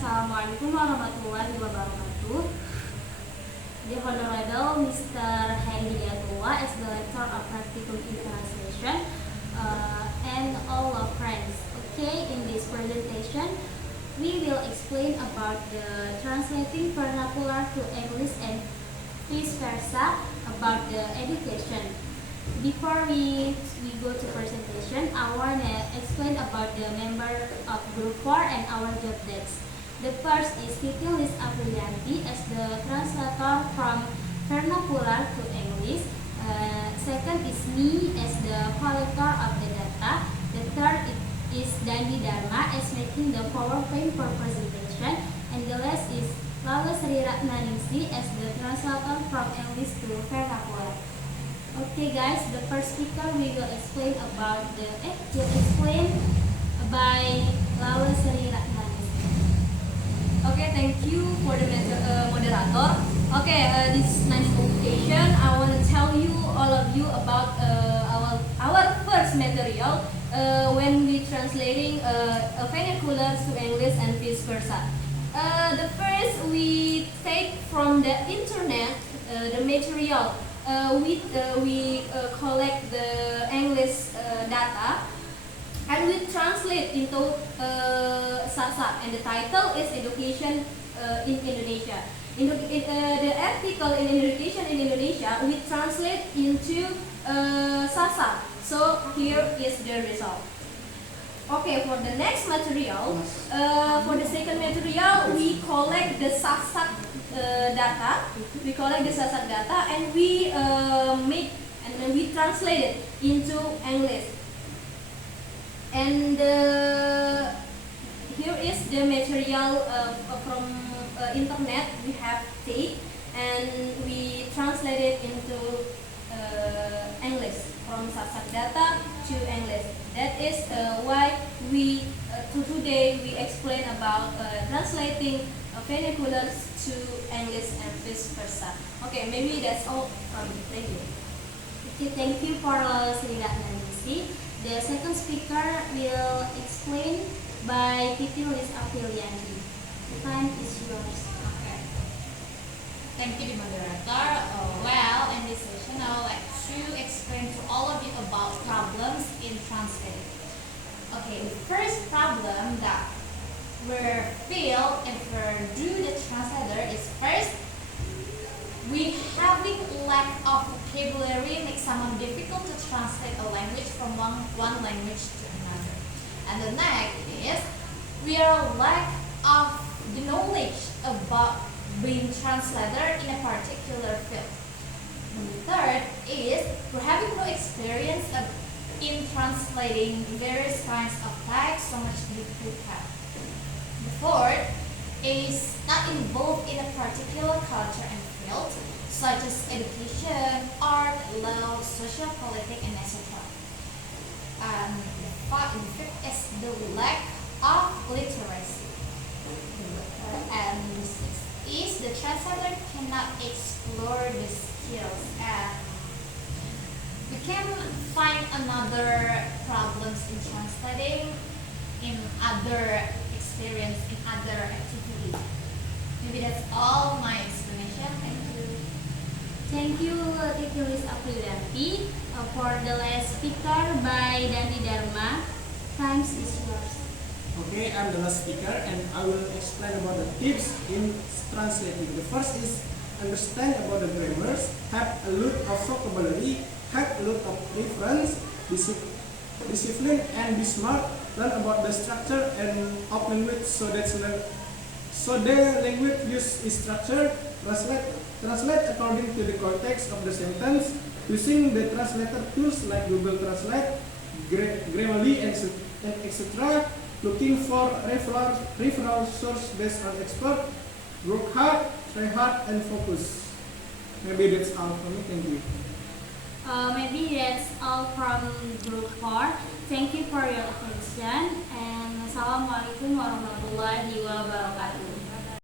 Assalamualaikum warahmatullahi wabarakatuh. The Honorable Mr. Hendiatullah as the Lecturer of Practicum in Translation and all our friends. Okay, in this presentation, we will explain about the translating vernacular to English and vice versa about the education. Before we go to presentation, I want to explain about the member of Group 4 and our job desks. The first is Titilis Aprilianti as the translator from vernacular to English. Second is me as the collector of the data. The third is Dandi Dharma as making the PowerPoint for presentation. And the last is Lala Sri Ratnaningsi as the translator from English to vernacular. Okay guys, the first speaker we will explain about by Lala Sri Ratnaningsi. Okay, thank you for the moderator. Okay, this nice occasion, I want to tell you all of you about our first material when we translating vernacular to English and vice versa. The first we take from the internet the material. We collect the English data and we translate into Sasak, and the title is Education in Indonesia. The article in Education in Indonesia we translate into Sasak. So here is the result. Okay, for the next material, for the second material, we collect the Sasak data. We collect the Sasak data and we make and then we translate it into English. And here is the material from internet we have take and we translate it into English from Sasak data to English. That is why we today we explain about translating vernaculars to English and vice versa. Okay, maybe that's all from me. Thank you. Okay, thank you for Sri Ratnaningsi. The second speaker will explain by Titilis Aprilianti. The time is yours. Okay. Thank you, the moderator. Well, in this session, I would like to explain to all of you about problems in translating. Okay, the first problem that we're feel if we're do the translator is first, we having lack of vocabulary makes someone difficult to translate a language from one language to another. And the next is we are lack of the knowledge about being translator in a particular field. And the third is we're having no experience in translating various kinds of text, so much we have. The fourth is not involved in a particular culture and field, such as education, art, law, social, politics, and etc. And the fifth is the lack of literacy. And the sixth is the translator cannot explore the skills, and we can find another problems in translating in other experience, in other activities. Maybe that's all my explanation. Thank you. Thank you, Titilis Aprilianti. For the last speaker by Dandi Dharma, time is yours. Okay, I'm the last speaker and I will explain about the tips in translating. The first is understand about the grammars, have a lot of vocabulary, have a lot of reference, discipline and be smart, learn about the structure and of language so the language use is structured, translate according to the context of the sentence, using the translator tools like Google Translate, Grammarly and etc. Looking for referral source based on expert, work hard, try hard and focus. Maybe that's all for me. Thank you. Maybe that's all from Group 4. Thank you for your attention and Assalamualaikum warahmatullahi wabarakatuh.